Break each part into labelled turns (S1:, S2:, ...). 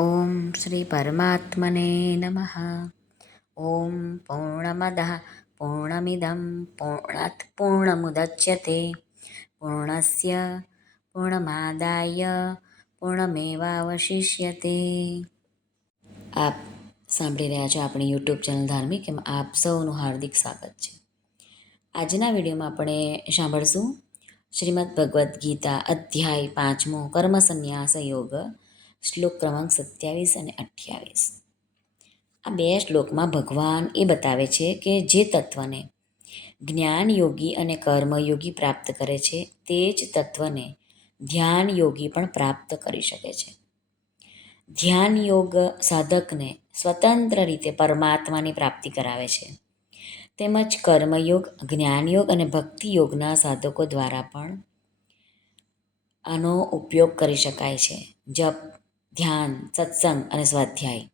S1: ઓમ શ્રી પરમાત્મને નમઃ ઓમ પૂર્ણમદ પૂર્ણમિદમ પૂર્ણાત પૂર્ણમુદચ્યતે પૂર્ણસ્ય પૂર્ણમાદાય પૂર્ણમેવાવશિષ્યતે આપ સાંભળી રહ્યા છો આપણી યુટ્યુબ ચેનલ ધાર્મિક એમાં આપ સૌનું હાર્દિક સ્વાગત છે આજના વિડીયોમાં આપણે સાંભળશું શ્રીમદ ભગવદ્ ગીતા અધ્યાય પાંચમો કર્મ સંન્યાસ યોગ શ્લોક ક્રમાંક સત્યાવીસ અને અઠ્યાવીસ. આ બે શ્લોકમાં ભગવાન એ બતાવે છે કે જે તત્વને જ્ઞાન યોગી અને કર્મયોગી પ્રાપ્ત કરે છે, તે જ તત્વને ધ્યાન યોગી પણ પ્રાપ્ત કરી શકે છે. ધ્યાન યોગ સાધકને સ્વતંત્ર રીતે પરમાત્માની પ્રાપ્તિ કરાવે છે. તેમજ કર્મયોગ, જ્ઞાનયોગ અને ભક્તિ યોગના સાધકો દ્વારા પણ આનો ઉપયોગ કરી શકાય છે. જપ ધ્યાન, સત્સંગ અને સ્વાધ્યાય.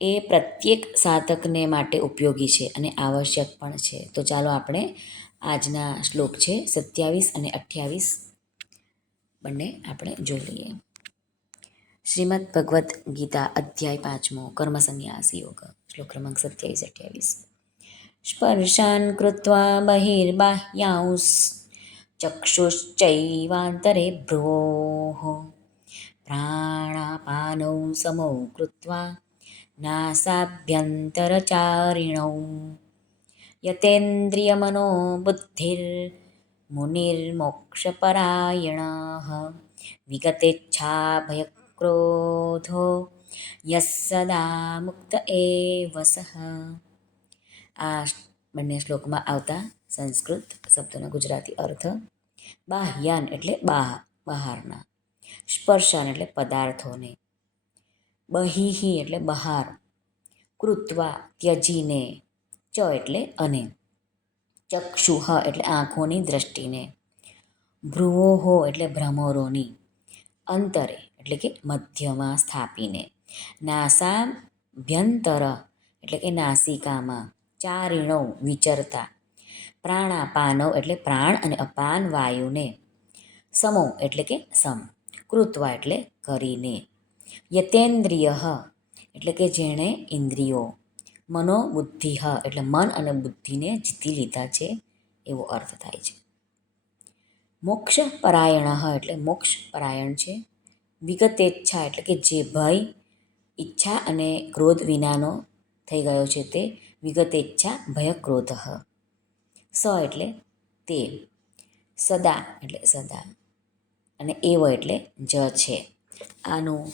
S1: એ પ્રત્યેક સાધકને માટે ઉપયોગી છે અને આવશ્યક પણ છે. તો ચાલો આપણે આજના શ્લોક છે સત્યાવીસ અને અઠ્યાવીસ. બંને આપણે જોઈ લઈએ. શ્રીમદ ભગવદ્ ગીતા અધ્યાય પાંચમો, કર્મ સંન્યાસ યોગ. શ્લોક ક્રમાંક સત્યાવીસ, અઠ્યાવીસ. સ્પર્શાન કૃત્વા બહિર્બાહ્યાંસ ચક્ષુશ્ચૈવાંતરે ભ્રુવોઃ प्राणापानौ समौ कृत्वा नासाभ्यन्तरचारिणौ यतेन्द्रियमनो बुद्धिर्मुनिर्मोक्षपरायणाः विगतेच्छाभयक्रोधो યસ સદા મુક્ત એવ સહ આ બંને શ્લોકમાં આવતા સંસ્કૃત શબ્દોના ગુજરાતી અર્થ બાહ્યાન એટલે બાહ બહારના સ્પર્શાન એટલે પદાર્થોને. બહિહી એટલે બહાર. કૃત્વા, ત્યજીને. ચ એટલે અને. ચક્ષુહ એટલે આંખોની દ્રષ્ટિને. ભ્રુવોહો એટલે ભ્રમરોની. અંતરે એટલે કે મધ્યમાં સ્થાપીને. નાસાભ્યંતર એટલે કે નાસિકામાં. ચારિણો વિચરતા. પ્રાણાપાનવ એટલે પ્રાણ અને અપાન વાયુને. સમો એટલે કે સમ. કૃત્વા એટલે કરીને. યતેન્દ્રિય એટલે કે જેણે ઇન્દ્રિયો, મનોબુદ્ધિ એટલે મન અને બુદ્ધિને જીતી લીધા છે એવો અર્થ થાય છે. મોક્ષ પરાયણ એટલે મોક્ષ પરાયણ છે. વિગતેચ્છા એટલે કે જે ભય, ઈચ્છા અને ક્રોધ વિનાનો થઈ ગયો છે તે વિગતેચ્છા ભય ક્રોધ સ એટલે તે. સદા એટલે સદા. અને એવ એટલે જ છે. આનું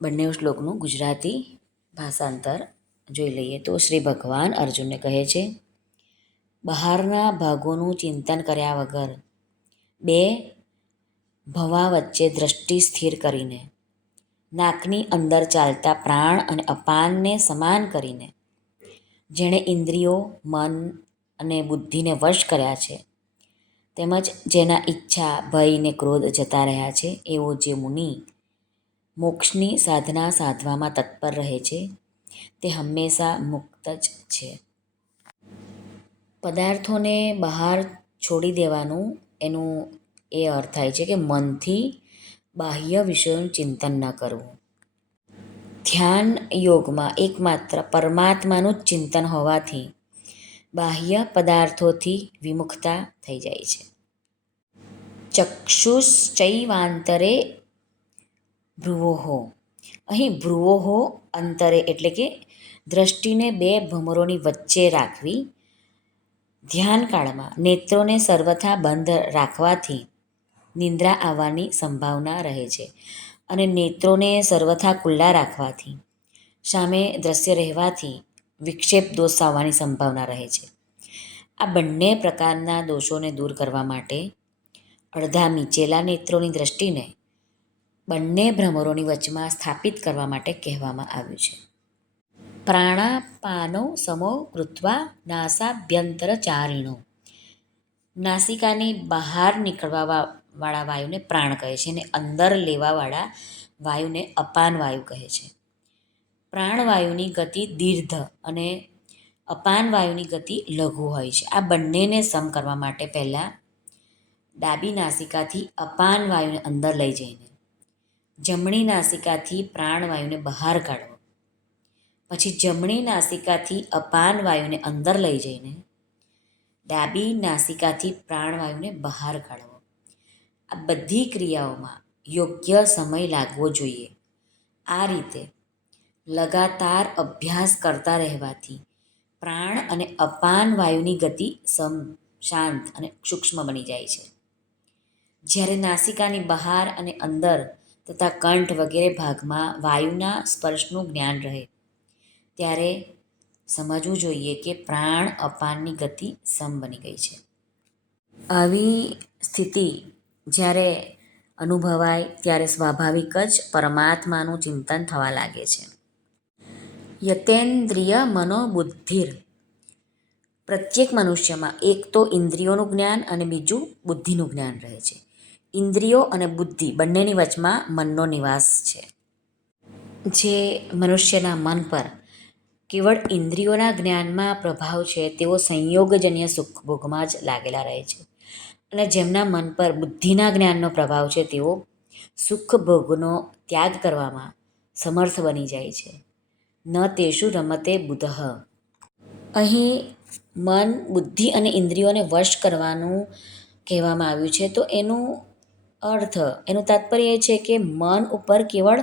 S1: બંને શ્લોકનું ગુજરાતી ભાષાંતર જોઈ લઈએ તો શ્રી ભગવાન અર્જુનને કહે છે, બહારના ભાગોનું ચિંતન કર્યા વગર બે ભવા વચ્ચે દ્રષ્ટિ સ્થિર કરીને, નાકની અંદર ચાલતા પ્રાણ અને અપાનને સમાન કરીને, જેણે ઇન્દ્રિયો, મન અને બુદ્ધિને વશ કર્યા છે તેમજ જેના ઈચ્છા, ભય ને ક્રોધ જતા રહ્યા છે, એવો જે મુનિ મોક્ષની સાધના સાધવામાં તત્પર રહે છે, તે હંમેશા મુક્ત જ છે. પદાર્થોને બહાર છોડી દેવાનું એનું એ અર્થ થાય છે કે મનથી બાહ્ય વિષયોનું ચિંતન ન કરવું. ધ્યાન યોગમાં એકમાત્ર પરમાત્માનું જ ચિંતન હોવાથી બાહ્ય પદાર્થોથી વિમુખતા થઈ જાય છે. ચક્ષુશ્ચૈવાંતરે ભ્રુવોહો અહીં ભ્રુવોહો અંતરે એટલે કે દ્રષ્ટિને બે ભમરોની વચ્ચે રાખવી ધ્યાનકાળમાં નેત્રોને સર્વથા બંધ રાખવાથી નિંદ્રા આવવાની સંભાવના રહે છે અને નેત્રોને સર્વથા ખુલ્લા રાખવાથી, સામે દ્રશ્ય રહેવાથી વિક્ષેપ દોષ આવવાની સંભાવના રહે છે. આ બંને પ્રકારના દોષોને દૂર કરવા માટે અડધા મીચેલા નેત્રોની દ્રષ્ટિને બંને ભ્રમરોની વચમાં સ્થાપિત કરવા માટે કહેવામાં આવ્યું છે. પ્રાણાપાનો સમો, કૃત્વા નાસાભ્યંતર ચારિણો નાસિકાની બહાર નીકળવા વાળા વાયુને પ્રાણ કહે છે અને અંદર લેવાવાળા વાયુને અપાન વાયુ કહે છે. પ્રાણવાયુની ગતિ દીર્ઘ અને અપાન વાયુની ગતિ લઘુ હોય છે. આ બંનેને સમ કરવા માટે પહેલાં ડાબી નાસિકાથી અપાન વાયુને અંદર લઈ જઈને જમણી નાસિકાથી પ્રાણવાયુને બહાર કાઢવો. પછી જમણી નાસિકાથી અપાન વાયુને અંદર લઈ જઈને ડાબી નાસિકાથી પ્રાણવાયુને બહાર કાઢવો. આ બધી ક્રિયાઓમાં યોગ્ય સમય લાગવો જોઈએ. આ રીતે લગાતાર અભ્યાસ કરતા રહેવાથી પ્રાણ અને અપાન વાયુની ગતિ સમ, શાંત અને સૂક્ષ્મ બની જાય છે. જ્યારે નાસિકાની બહાર અને અંદર તથા કંઠ વગેરે ભાગમાં વાયુના સ્પર્શનું જ્ઞાન રહે, ત્યારે સમજવું જોઈએ કે પ્રાણ અપાનની ગતિ સમ બની ગઈ છે. આવી સ્થિતિ જ્યારે અનુભવાય ત્યારે સ્વાભાવિક જ પરમાત્માનું ચિંતન થવા લાગે છે. યતેન્દ્રિય મનોબુદ્ધિર. પ્રત્યેક મનુષ્યમાં એક તો ઇન્દ્રિયોનું જ્ઞાન અને બીજું બુદ્ધિનું જ્ઞાન રહે છે. ઇન્દ્રિયો અને બુદ્ધિ બંનેની વચમાં મનનો નિવાસ છે. જે મનુષ્યના મન પર કેવળ ઇન્દ્રિયોના જ્ઞાનમાં પ્રભાવ છે, તેઓ સંયોગજન્ય સુખ ભોગમાં જ લાગેલા રહે છે. અને જેમના મન પર બુદ્ધિના જ્ઞાનનો પ્રભાવ છે, તેઓ સુખ ભોગનો ત્યાગ કરવામાં સમર્થ બની જાય છે. ન તેષુ રમતે બુધ. અહીં મન, બુદ્ધિ અને ઇન્દ્રિયોને વશ કરવાનું કહેવામાં આવ્યું છે. તો એનું અર્થ, એનું તાત્પર્ય એ છે કે મન ઉપર કેવળ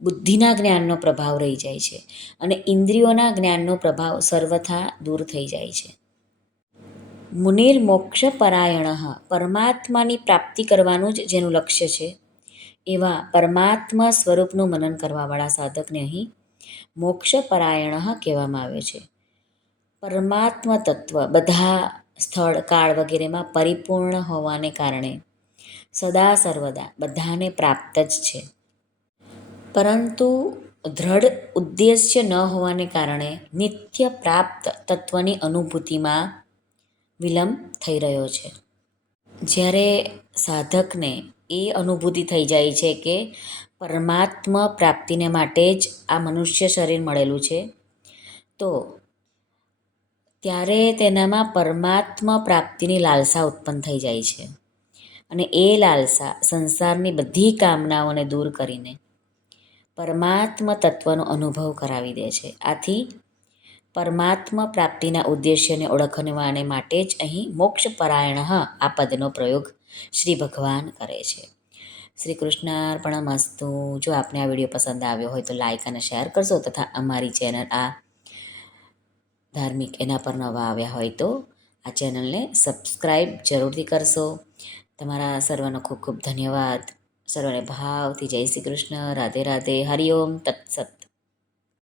S1: બુદ્ધિના જ્ઞાનનો પ્રભાવ રહી જાય છે અને ઇન્દ્રિયોના જ્ઞાનનો પ્રભાવ સર્વથા દૂર થઈ જાય છે. મુનિર મોક્ષ પરાયણ પરમાત્માની પ્રાપ્તિ કરવાનું જ જેનું લક્ષ્ય છે. એવા પરમાત્મા સ્વરૂપનું મનન કરવાવાળા સાધકને અહીં મોક્ષ પરાયણ કહેવામાં આવે છે. પરમાત્મ તત્વ બધા સ્થળ, કાળ વગેરેમાં પરિપૂર્ણ હોવાને કારણે સદા સર્વદા બધાને પ્રાપ્ત જ છે. પરંતુ દ્રઢ ઉદ્દેશ્ય ન હોવાને કારણે નિત્ય પ્રાપ્ત તત્વની અનુભૂતિમાં વિલંબ થઈ રહ્યો છે. જ્યારે સાધકને એ અનુભૂતિ થઈ જાય છે કે પરમાત્મા પ્રાપ્તિને માટે જ આ મનુષ્ય શરીર મળેલું છે. તો ત્યારે તેનામાં પરમાત્મા પ્રાપ્તિની લાલસા ઉત્પન્ન થઈ જાય છે. અને એ લાલસા સંસારની બધી કામનાઓને દૂર કરીને પરમાત્મ તત્વનો અનુભવ કરાવી દે છે. આથી પરમાત્મા પ્રાપ્તિના ઉદ્દેશ્યને ઓળખવાને માટે જ અહીં મોક્ષ પરાયણ આ પદનો પ્રયોગ શ્રી ભગવાન કરે છે. શ્રી કૃષ્ણાર્પણમસ્તુ જો આપને આ વીડિયો પસંદ આવ્યો હોય તો લાઇક અને શેર કરશો તથા અમારી ચેનલ આ ધાર્મિક એના પર નવા આવ્યા હોય તો આ ચેનલને સબસ્ક્રાઈબ જરૂરથી કરશો. તમારા સર્વનો ખૂબ ખૂબ ધન્યવાદ. સર્વને ભાવથી જય શ્રી કૃષ્ણ રાધે. રાધે હરિઓમ તત્સત.